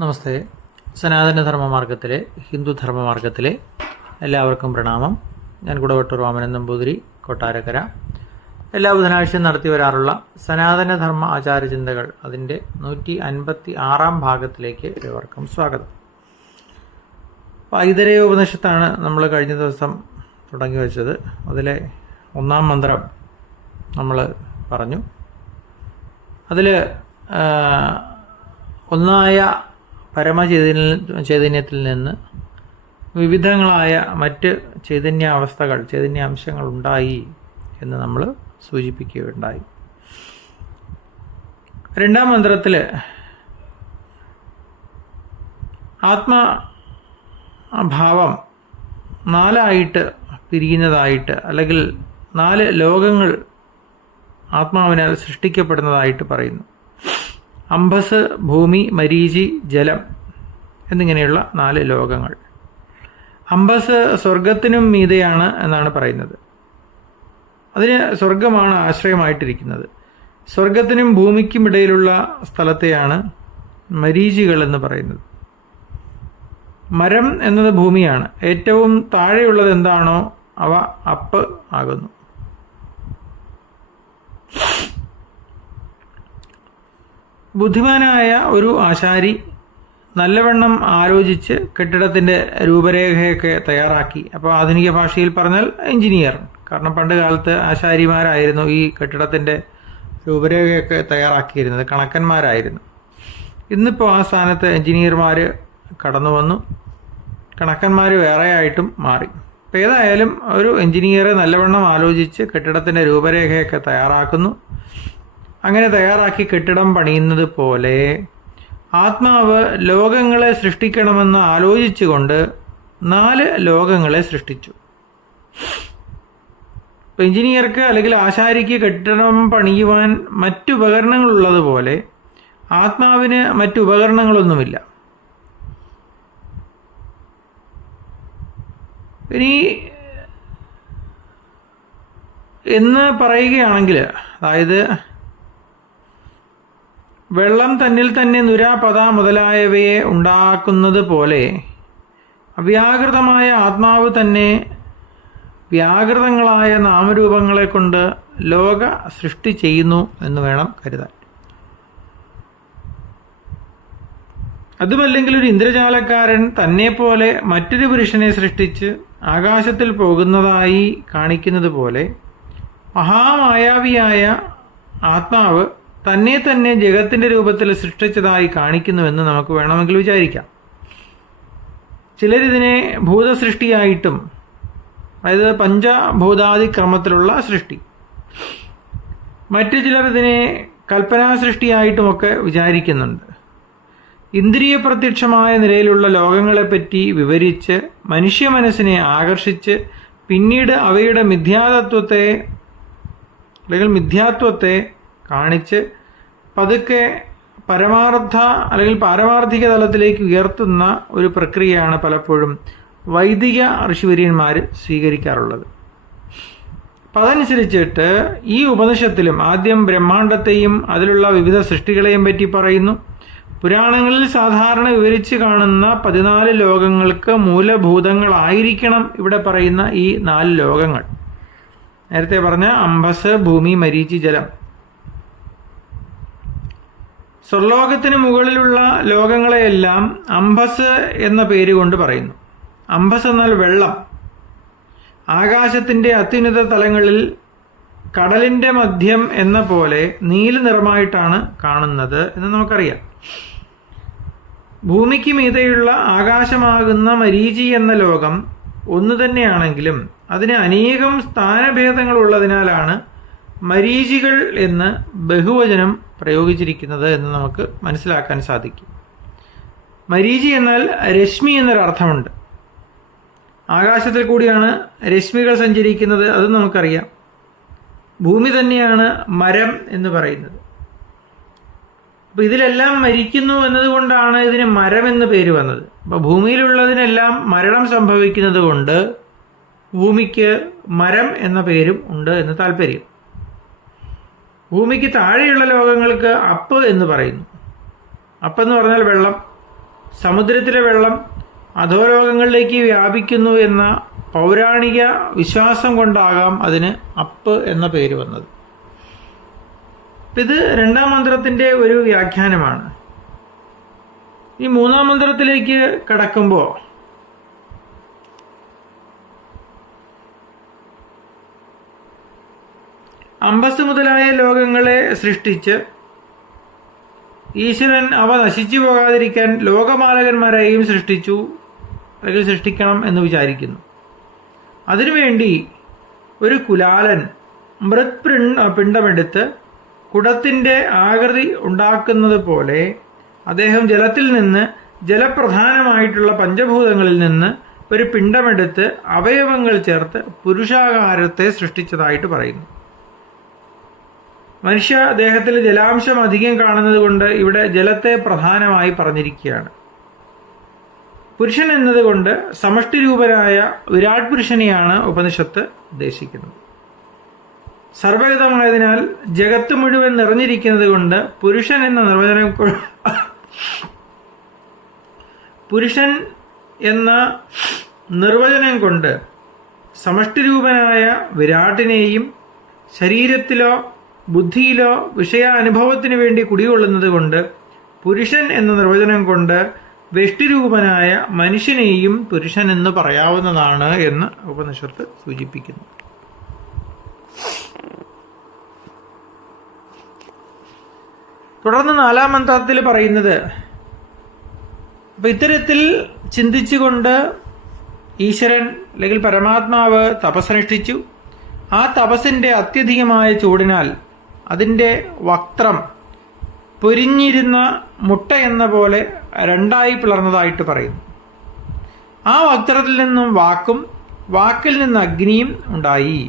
നമസ്തേ. സനാതനധർമ്മമാർഗത്തിലെ ഹിന്ദുധർമ്മമാർഗത്തിലെ എല്ലാവർക്കും പ്രണാമം. ഞാൻ കുടവട്ടൂർ വാമനൻ നമ്പൂതിരി, കൊട്ടാരക്കര. എല്ലാ ബുധനാഴ്ചയും നടത്തി വരാറുള്ള സനാതനധർമ്മ ആചാരചിന്തകൾ അതിൻ്റെ 156 ഭാഗത്തിലേക്ക് ഏവർക്കും സ്വാഗതം. ഐതരേയോപനിഷത്താണ് നമ്മൾ കഴിഞ്ഞ ദിവസം തുടങ്ങി വെച്ചത്. അതിലെ 1-ാം മന്ത്രം നമ്മൾ പറഞ്ഞു. അതിൽ ഒന്നായ പരമചൈതന്യത്തിൽ നിന്ന് വിവിധങ്ങളായ മറ്റ് ചൈതന്യാവസ്ഥകൾ, ചൈതന്യാംശങ്ങൾ ഉണ്ടായി എന്ന് നമ്മൾ സൂചിപ്പിക്കുകയുണ്ടായി. 2-ാം മന്ത്രത്തിൽ ആത്മഭാവം 4 പിരിയുന്നതായിട്ട്, അല്ലെങ്കിൽ 4 ലോകങ്ങൾ ആത്മാവിനാൽ സൃഷ്ടിക്കപ്പെടുന്നതായിട്ട് പറയുന്നു. അംബസ്, ഭൂമി, മരീചി, ജലം എന്നിങ്ങനെയുള്ള 4 ലോകങ്ങൾ. അംബസ് സ്വർഗത്തിനും മീതെയാണ് എന്നാണ് പറയുന്നത്. അതിന് സ്വർഗമാണ് ആശ്രയമായിട്ടിരിക്കുന്നത്. സ്വർഗത്തിനും ഭൂമിക്കും ഇടയിലുള്ള സ്ഥലത്തെയാണ് മരീചികൾ എന്ന് പറയുന്നത്. മരം എന്നത് ഭൂമിയാണ്. ഏറ്റവും താഴെയുള്ളത് എന്താണോ അവ അപ്പ് ആകുന്നു. ബുദ്ധിമാനായ ഒരു ആശാരി നല്ലവണ്ണം ആലോചിച്ച് കെട്ടിടത്തിൻ്റെ രൂപരേഖയൊക്കെ തയ്യാറാക്കി. അപ്പോൾ ആധുനിക ഭാഷയിൽ പറഞ്ഞാൽ എഞ്ചിനീയർ. കാരണം പണ്ട് കാലത്ത് ആശാരിമാരായിരുന്നു ഈ കെട്ടിടത്തിൻ്റെ രൂപരേഖയൊക്കെ തയ്യാറാക്കിയിരുന്നത്, കണക്കന്മാരായിരുന്നു. ഇന്നിപ്പോൾ ആ സ്ഥാനത്ത് എഞ്ചിനീയർമാർ കടന്നു വന്നു, കണക്കന്മാർ വേറെയായിട്ടും മാറി. അപ്പോൾ ഏതായാലും ഒരു എഞ്ചിനീയർ നല്ലവണ്ണം ആലോചിച്ച് കെട്ടിടത്തിൻ്റെ രൂപരേഖയൊക്കെ തയ്യാറാക്കുന്നു. അങ്ങനെ തയ്യാറാക്കി കെട്ടിടം പണിയുന്നത് പോലെ ആത്മാവ് ലോകങ്ങളെ സൃഷ്ടിക്കണമെന്ന് ആലോചിച്ചുകൊണ്ട് 4 ലോകങ്ങളെ സൃഷ്ടിച്ചു. ഇപ്പം എഞ്ചിനീയർക്ക് അല്ലെങ്കിൽ ആശാരിക്ക് കെട്ടിടം പണിയുവാൻ മറ്റുപകരണങ്ങളുള്ളതുപോലെ ആത്മാവിന് മറ്റുപകരണങ്ങളൊന്നുമില്ല. ഇനി എന്ന് പറയുകയാണെങ്കിൽ, അതായത് വെള്ളം തന്നിൽ തന്നെ നുര, പത മുതലായവയെ ഉണ്ടാക്കുന്നത് പോലെ അവ്യാകൃതമായ ആത്മാവ് തന്നെ വ്യാകൃതങ്ങളായ നാമരൂപങ്ങളെ കൊണ്ട് ലോക സൃഷ്ടി ചെയ്യുന്നു എന്ന് വേണം കരുതാൻ. അതുമല്ലെങ്കിൽ ഒരു ഇന്ദ്രജാലക്കാരൻ തന്നെ പോലെ മറ്റൊരു പുരുഷനെ സൃഷ്ടിച്ച് ആകാശത്തിൽ പോകുന്നതായി കാണിക്കുന്നത് പോലെ മഹാമായാവിയായ ആത്മാവ് തന്നെ തന്നെ ജഗത്തിന്റെ രൂപത്തിൽ സൃഷ്ടിച്ചതായി കാണിക്കുന്നുവെന്ന് നമുക്ക് വേണമെങ്കിൽ വിചാരിക്കാം. ചിലരിതിനെ ഭൂതസൃഷ്ടിയായിട്ടും, അതായത് പഞ്ചഭൂതാദി ക്രമത്തിലുള്ള സൃഷ്ടി, മറ്റു ചിലർ ഇതിനെ കൽപ്പനാസൃഷ്ടിയായിട്ടുമൊക്കെ വിചാരിക്കുന്നുണ്ട്. ഇന്ദ്രിയ പ്രത്യക്ഷമായ നിലയിലുള്ള ലോകങ്ങളെപ്പറ്റി വിവരിച്ച് മനുഷ്യ മനസ്സിനെ ആകർഷിച്ച് പിന്നീട് അവയുടെ മിഥ്യാത്വത്തെ കാണിച്ച് പതുക്കെ പരമാർത്ഥ അല്ലെങ്കിൽ പാരമാർത്ഥിക തലത്തിലേക്ക് ഉയർത്തുന്ന ഒരു പ്രക്രിയയാണ് പലപ്പോഴും വൈദിക ഋഷിവര്യന്മാർ സ്വീകരിക്കാറുള്ളത്. അപ്പം അതനുസരിച്ചിട്ട് ഈ ഉപനിഷത്തിലും ആദ്യം ബ്രഹ്മാണ്ടത്തെയും അതിലുള്ള വിവിധ സൃഷ്ടികളെയും പറ്റി പറയുന്നു. പുരാണങ്ങളിൽ സാധാരണ വിവരിച്ച് കാണുന്ന 14 ലോകങ്ങൾക്ക് മൂലഭൂതങ്ങളായിരിക്കണം ഇവിടെ പറയുന്ന ഈ 4 ലോകങ്ങൾ. നേരത്തെ പറഞ്ഞ അംബസ്, ഭൂമി, മരീചി, ജലം. സ്വർലോകത്തിന് മുകളിലുള്ള ലോകങ്ങളെയെല്ലാം അംബസ് എന്ന പേര് കൊണ്ട് പറയുന്നു. അംബസ് എന്നാൽ വെള്ളം. ആകാശത്തിൻ്റെ അത്യുന്നത തലങ്ങളിൽ കടലിൻ്റെ മധ്യം എന്ന പോലെ നീല നിറമായിട്ടാണ് കാണുന്നത് എന്ന് നമുക്കറിയാം. ഭൂമിക്ക് മീതെയുള്ള ആകാശമാകുന്ന മരീചി എന്ന ലോകം ഒന്നു തന്നെയാണെങ്കിലും അതിന് അനേകം സ്ഥാനഭേദങ്ങളുള്ളതിനാലാണ് മരീചികൾ എന്ന് ബഹുവചനം പ്രയോഗിച്ചിരിക്കുന്നത് എന്ന് നമുക്ക് മനസ്സിലാക്കാൻ സാധിക്കും. മരീചി എന്നാൽ രശ്മി എന്നൊരർത്ഥമുണ്ട്. ആകാശത്തിൽ കൂടിയാണ് രശ്മികൾ സഞ്ചരിക്കുന്നത്, അതും നമുക്കറിയാം. ഭൂമി തന്നെയാണ് മരം എന്ന് പറയുന്നത്. അപ്പോൾ ഇതിലെല്ലാം മരിക്കുന്നു എന്നതുകൊണ്ടാണ് ഇതിന് മരം എന്ന് പേര് വന്നത്. അപ്പോൾ ഭൂമിയിലുള്ളതിനെല്ലാം മരണം സംഭവിക്കുന്നത് കൊണ്ട് ഭൂമിക്ക് മരം എന്ന പേരും ഉണ്ട് എന്ന് താല്പര്യം. ഭൂമിക്ക് താഴെയുള്ള ലോകങ്ങൾക്ക് അപ്പ് എന്ന് പറയുന്നു. അപ്പെന്ന് പറഞ്ഞാൽ വെള്ളം. സമുദ്രത്തിലെ വെള്ളം അധോലോകങ്ങളിലേക്ക് വ്യാപിക്കുന്നു എന്ന പൗരാണിക വിശ്വാസം കൊണ്ടാകാം അതിന് അപ്പ് എന്ന പേര് വന്നത്. ഇത് രണ്ടാം മന്ത്രത്തിൻ്റെ ഒരു വ്യാഖ്യാനമാണ്. ഈ മൂന്നാം മന്ത്രത്തിലേക്ക് കടക്കുമ്പോൾ അമ്പസ് മുതലായ ലോകങ്ങളെ സൃഷ്ടിച്ച് ഈശ്വരൻ അവ നശിച്ചു പോകാതിരിക്കാൻ ലോകപാലകന്മാരെയും സൃഷ്ടിച്ചു അല്ലെങ്കിൽ സൃഷ്ടിക്കണം എന്ന് വിചാരിക്കുന്നു. അതിനുവേണ്ടി ഒരു കുലാലൻ മൃത് പിണ്ഡമെടുത്ത് കുടത്തിൻ്റെ ആകൃതി ഉണ്ടാക്കുന്നത് പോലെ അദ്ദേഹം ജലത്തിൽ നിന്ന് ജലപ്രധാനമായിട്ടുള്ള പഞ്ചഭൂതങ്ങളിൽ നിന്ന് ഒരു പിണ്ഡമെടുത്ത് അവയവങ്ങൾ ചേർത്ത് പുരുഷാകാരത്തെ സൃഷ്ടിച്ചതായിട്ട് പറയുന്നു. മനുഷ്യ ദേഹത്തിൽ ജലാംശം അധികം കാണുന്നത് കൊണ്ട് ഇവിടെ ജലത്തെ പ്രധാനമായി പറഞ്ഞിരിക്കുകയാണ്. പുരുഷൻ എന്നതുകൊണ്ട് സമഷ്ടി രൂപരായ വിരാട് പുരുഷനെയാണ് ഉപനിഷത്ത് ഉദ്ദേശിക്കുന്നത്. സർവഗതമായതിനാൽ ജഗത്ത് മുഴുവൻ നിറഞ്ഞിരിക്കുന്നത് കൊണ്ട് പുരുഷൻ എന്ന നിർവചനം കൊണ്ട് സമഷ്ടിരൂപനായ വിരാട്ടിനെയും ശരീരത്തിലോ ബുദ്ധിയിലോ വിഷയാനുഭവത്തിനു വേണ്ടി കുടികൊള്ളുന്നത് കൊണ്ട് പുരുഷൻ എന്ന നിർവചനം കൊണ്ട് വെഷ്ടിരൂപനായ മനുഷ്യനെയും പുരുഷൻ എന്ന് പറയാവുന്നതാണ് എന്ന് ഉപനിഷത്ത് സൂചിപ്പിക്കുന്നു. തുടർന്ന് നാലാം മന്ത്രത്തിൽ പറയുന്നത്, അപ്പൊ ഇത്തരത്തിൽ ചിന്തിച്ചുകൊണ്ട് ഈശ്വരൻ അല്ലെങ്കിൽ പരമാത്മാവ് തപസ്സനുഷ്ഠിച്ചു. ആ തപസ്സിന്റെ അത്യധികമായ ചൂടിനാൽ അതിൻ്റെ വക്ത്രം പൊരിഞ്ഞിരുന്ന മുട്ട എന്ന പോലെ രണ്ടായി പിളർന്നതായിട്ട് പറയുന്നു. ആ വക്ത്രത്തിൽ നിന്നും വാക്കിൽ നിന്ന് അഗ്നിയും ഉണ്ടായി.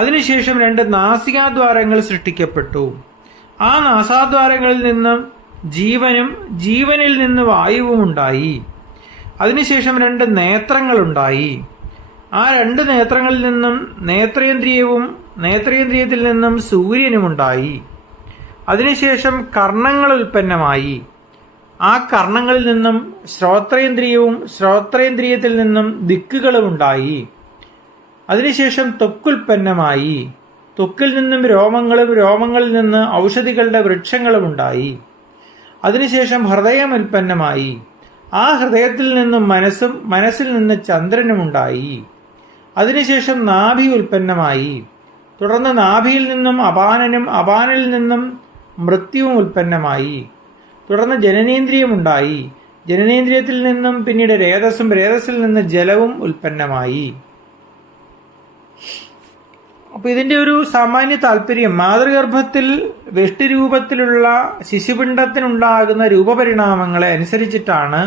അതിനുശേഷം 2 നാസികാദ്വാരങ്ങൾ സൃഷ്ടിക്കപ്പെട്ടു. ആ നാസാദ്വാരങ്ങളിൽ നിന്നും ജീവനും ജീവനിൽ നിന്ന് വായുവും ഉണ്ടായി. അതിനുശേഷം 2 നേത്രങ്ങളുണ്ടായി. ആ 2 നേത്രങ്ങളിൽ നിന്നും നേത്രേന്ദ്രിയവും നേത്രേന്ദ്രിയത്തിൽ നിന്നും സൂര്യനുമുണ്ടായി. അതിനുശേഷം കർണങ്ങൾ ഉൽപ്പന്നമായി. ആ കർണങ്ങളിൽ നിന്നും ശ്രോത്രേന്ദ്രിയവും ശ്രോത്രേന്ദ്രിയത്തിൽ നിന്നും ദിക്കുകളുമുണ്ടായി. അതിനുശേഷം ത്വക്കുൽപ്പന്നമായി. ത്വക്കിൽ നിന്നും രോമങ്ങളും രോമങ്ങളിൽ നിന്ന് ഔഷധികളുടെ വൃക്ഷങ്ങളുമുണ്ടായി. അതിനുശേഷം ഹൃദയം ഉൽപ്പന്നമായി. ആ ഹൃദയത്തിൽ നിന്നും മനസ്സും മനസ്സിൽ നിന്ന് ചന്ദ്രനുമുണ്ടായി. അതിനുശേഷം നാഭി ഉൽപ്പന്നമായി. തുടർന്ന് നാഭിയിൽ നിന്നും അപാനനും അപാനിൽ നിന്നും മൃത്യുവും ഉൽപ്പന്നമായി. തുടർന്ന് ജനനേന്ദ്രിയമുണ്ടായി. ജനനേന്ദ്രിയത്തിൽ നിന്നും പിന്നീട് രേതസ്സും രേതസ്സിൽ നിന്ന് ജലവും ഉൽപ്പന്നമായി. അപ്പൊ ഇതിന്റെ ഒരു സാമാന്യ താല്പര്യം, മാതൃഗർഭത്തിൽ വെഷ്ടിരൂപത്തിലുള്ള ശിശുപിണ്ഡത്തിനുണ്ടാകുന്ന രൂപപരിണാമങ്ങളെ അനുസരിച്ചിട്ടാണ്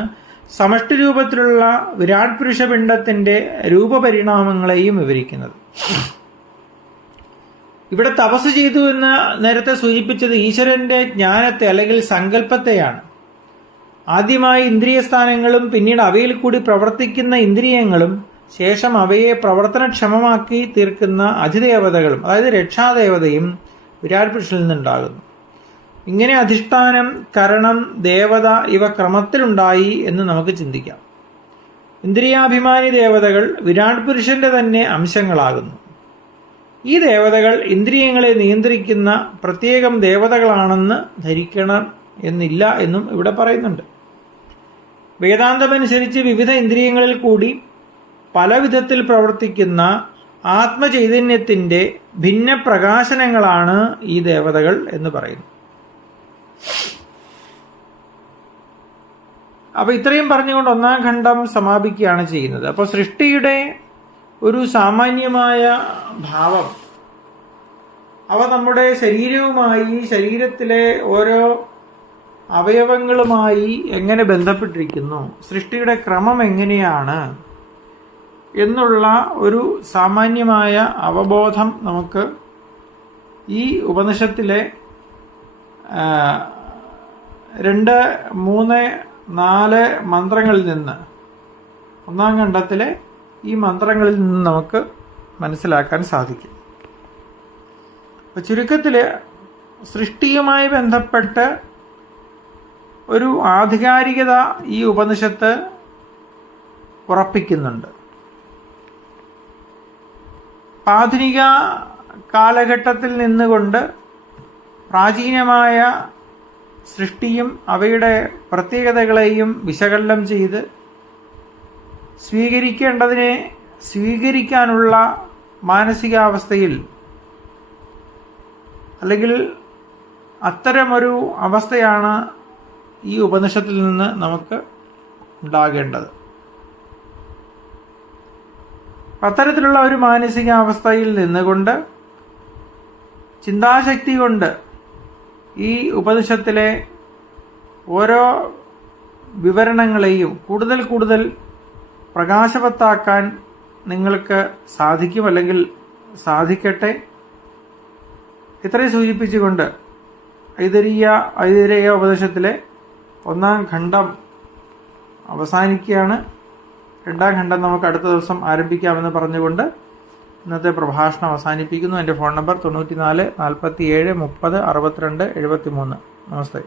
സമഷ്ടി രൂപത്തിലുള്ള വിരാട് പുരുഷപിണ്ഡത്തിന്റെ രൂപപരിണാമങ്ങളെയും വിവരിക്കുന്നത്. ഇവിടെ തപസ് ചെയ്തു എന്ന് നേരത്തെ സൂചിപ്പിച്ചത് ഈശ്വരന്റെ ജ്ഞാനത്തെ അല്ലെങ്കിൽ സങ്കല്പത്തെയാണ്. ആദ്യമായി ഇന്ദ്രിയസ്ഥാനങ്ങളും പിന്നീട് അവയിൽ കൂടി പ്രവർത്തിക്കുന്ന ഇന്ദ്രിയങ്ങളും ശേഷം അവയെ പ്രവർത്തനക്ഷമമാക്കി തീർക്കുന്ന അധിദേവതകളും, അതായത് രക്ഷാദേവതയും വിരാട് പുരുഷനിൽ നിന്നുണ്ടാകുന്നു. ഇങ്ങനെ അധിഷ്ഠാനം, കരണം, ദേവത ഇവ ക്രമത്തിലുണ്ടായി എന്ന് നമുക്ക് ചിന്തിക്കാം. ഇന്ദ്രിയാഭിമാനി ദേവതകൾ വിരാട് പുരുഷന്റെ തന്നെ അംശങ്ങളാകുന്നു. ഈ ദേവതകൾ ഇന്ദ്രിയങ്ങളെ നിയന്ത്രിക്കുന്ന പ്രത്യേകം ദേവതകളാണെന്ന് ധരിക്കണം എന്നില്ല എന്നും ഇവിടെ പറയുന്നുണ്ട്. വേദാന്തമനുസരിച്ച് വിവിധ ഇന്ദ്രിയങ്ങളിൽ കൂടി പല വിധത്തിൽ പ്രവർത്തിക്കുന്ന ആത്മചൈതന്യത്തിന്റെ ഭിന്ന പ്രകാശനങ്ങളാണ് ഈ ദേവതകൾ എന്ന് പറയുന്നു. അപ്പൊ ഇത്രയും പറഞ്ഞുകൊണ്ട് 1-ാം ഖണ്ഡം സമാപിക്കുകയാണ് ചെയ്യുന്നത്. അപ്പൊ സൃഷ്ടിയുടെ ഒരു സാമാന്യമായ ഭാവം അവ നമ്മുടെ ശരീരവുമായി, ശരീരത്തിലെ ഓരോ അവയവങ്ങളുമായി എങ്ങനെ ബന്ധപ്പെട്ടിരിക്കുന്നു, സൃഷ്ടിയുടെ ക്രമം എങ്ങനെയാണ് എന്നുള്ള ഒരു സാമാന്യമായ അവബോധം നമുക്ക് ഈ ഉപനിഷത്തിലെ 2, 3, 4 മന്ത്രങ്ങളിൽ നിന്ന്, 1-ാം ഖണ്ഡത്തിലെ ഈ മന്ത്രങ്ങളിൽ നിന്ന് നമുക്ക് മനസ്സിലാക്കാൻ സാധിക്കും. ചുരുക്കത്തിൽ സൃഷ്ടിയുമായി ബന്ധപ്പെട്ട് ഒരു ആധികാരികത ഈ ഉപനിഷത്ത് ഉറപ്പിക്കുന്നുണ്ട്. ആധുനിക കാലഘട്ടത്തിൽ നിന്നുകൊണ്ട് പ്രാചീനമായ സൃഷ്ടിയും അവയുടെ പ്രത്യേകതകളെയും വിശകലനം ചെയ്ത് സ്വീകരിക്കേണ്ടതിനെ സ്വീകരിക്കാനുള്ള മാനസികാവസ്ഥയിൽ, അല്ലെങ്കിൽ അത്തരമൊരു അവസ്ഥയാണ് ഈ ഉപനിഷത്തിൽ നിന്ന് നമുക്ക് ഉണ്ടാകേണ്ടത്. അത്തരത്തിലുള്ള ഒരു മാനസികാവസ്ഥയിൽ നിന്നുകൊണ്ട് ചിന്താശക്തി കൊണ്ട് ഈ ഉപനിഷത്തിലെ ഓരോ വിവരണങ്ങളെയും കൂടുതൽ കൂടുതൽ പ്രകാശവത്താക്കാൻ നിങ്ങൾക്ക് സാധിക്കും, അല്ലെങ്കിൽ സാധിക്കട്ടെ. ഇത്രയും സൂചിപ്പിച്ചുകൊണ്ട് ഐതരേയ ഉപനിഷത്തിലെ 1-ാം ഖണ്ഡം അവസാനിക്കുകയാണ്. 2-ാം ഖണ്ഡം നമുക്ക് അടുത്ത ദിവസം ആരംഭിക്കാമെന്ന് പറഞ്ഞുകൊണ്ട് ഇന്നത്തെ പ്രഭാഷണം അവസാനിപ്പിക്കുന്നു. എൻ്റെ ഫോൺ നമ്പർ 94 47 30 62 73. നമസ്തേ.